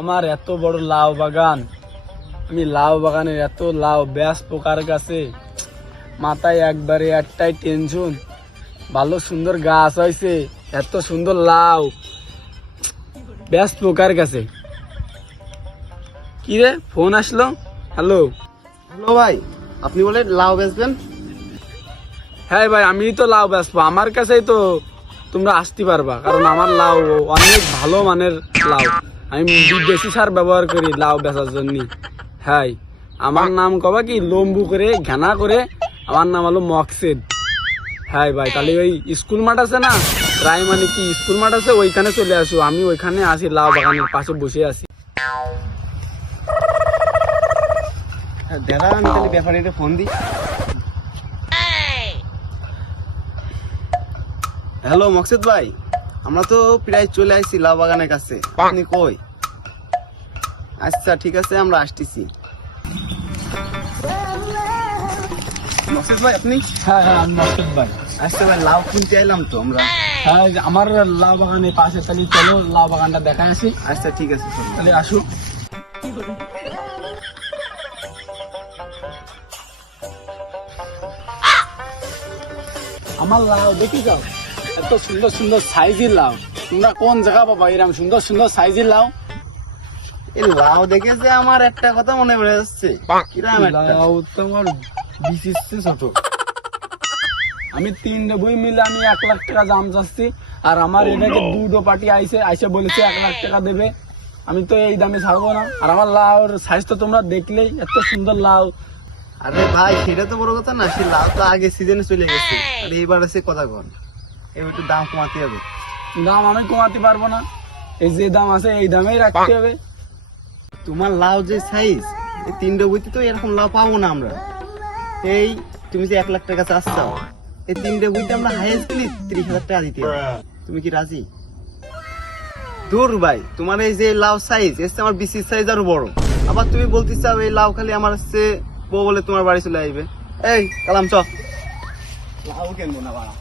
আমার এত বড় লাউ বাগান, আমি লাউ বাগানের এত লাউ ব্যাস পোকার কাছে মাথায় একবারে একটাই টেনশন। ভালো সুন্দর গাছ হয়েছে, এত সুন্দর লাউ ব্যাস পোকার কাছে। কি রে ফোন আসলো? হ্যালো হ্যালো ভাই, আপনি বলে লাউ বেচবেন? হ্যাঁ ভাই, আমি তো লাউ বেচবো, আমার কাছেই তো তোমরা আসতে পারবা, কারণ আমার লাউ অনেক ভালো মানের লাউ। আমি বিদেশি সার ব্যবহার করি লাউ বেচার জন্য। হ্যাঁ, আমার নাম কবা কি লম্বু করে ঘেনা করে, আমার নাম হলো মকসেদ। হ্যাঁ ভাই, তাহলে ওই স্কুল মাঠ আছে না, প্রাইমারি কি স্কুল মাঠ আছে, ওইখানে চলে আসো। আমি ওইখানে আসি, লাউ বাগানের পাশে বসে আছি। দাদা আমি তাহলে ব্যাপারীকে ফোন দিই। হ্যালো মকসেদ ভাই, আমরা তো প্রায় চলে আসছি লাউ বাগানের কাছে, আপনি কই? আচ্ছা ঠিক আছে, আমরা আসতেছি। মকসেদ ভাই আপনি? হ্যাঁ হ্যাঁ, আমি মকসেদ ভাই। আচ্ছা ভাই, লাউ কিনতে এলাম তো আমরা। হ্যাঁ, আমার লাউ বাগানের পাশে, তাহলে চলো লাউ বাগানটা দেখা আসি। আচ্ছা ঠিক আছে, চলুন। তাহলে আসো। আমার লাউ দেখি যাও, এত সুন্দর সুন্দর সাইজের লাউ। তোমরা কোন জায়গা পাবা এরকম সুন্দর সুন্দর সাইজের লাউ? এই লাউ দেখে যে আমার একটা কথা মনে পড়ে যাচ্ছে। কিরকম একটা? লাউ তোমার বিশেষ ছোট। আমি 3 বই মিলে আমি 1 লাখ টাকা দাম চাচ্ছি, আর আমার এটাকে দুটো পার্টি আইসে বলেছে 1 লাখ টাকা দেবে। আমি তো এই দামে ছাড়বো না। আর আমার লাউর সাইজ তো তোমরা দেখলেই, এত সুন্দর লাউ। আরে ভাই, সেটা তো বড় কথা না, সে লাউ তো আগে সিজনে চলে গেছে, আর এইবার আছে কথা কন, এবার একটু দাম কমাতে হবে। দাম আমি কমাতে পারবো না, এই যে দাম আছে এই দামেই রাখতে হবে। তোমার লাউ যে সাইজ, এই 3 বইতে তো এরকম লাউ পাবো না আমরা। এই তুমি যে 1 লাখ টাকা চাচ্ছ, এই 3 বইতে আমরা হাইয়েস্ট 30,000 টাকা দিতে হবে। তুমি কি রাজি? দূর ভাই, তোমার এই যে লাউ সাইজ, এসে আমার বিসির সাইজ আরো বড়। আবার তুমি বলতে চাও এই লাউ খালি আমার হচ্ছে বউ বলে তোমার বাড়ি চলে আসবে। এই কালাম চ, লাউ কেনবো না বাড়া।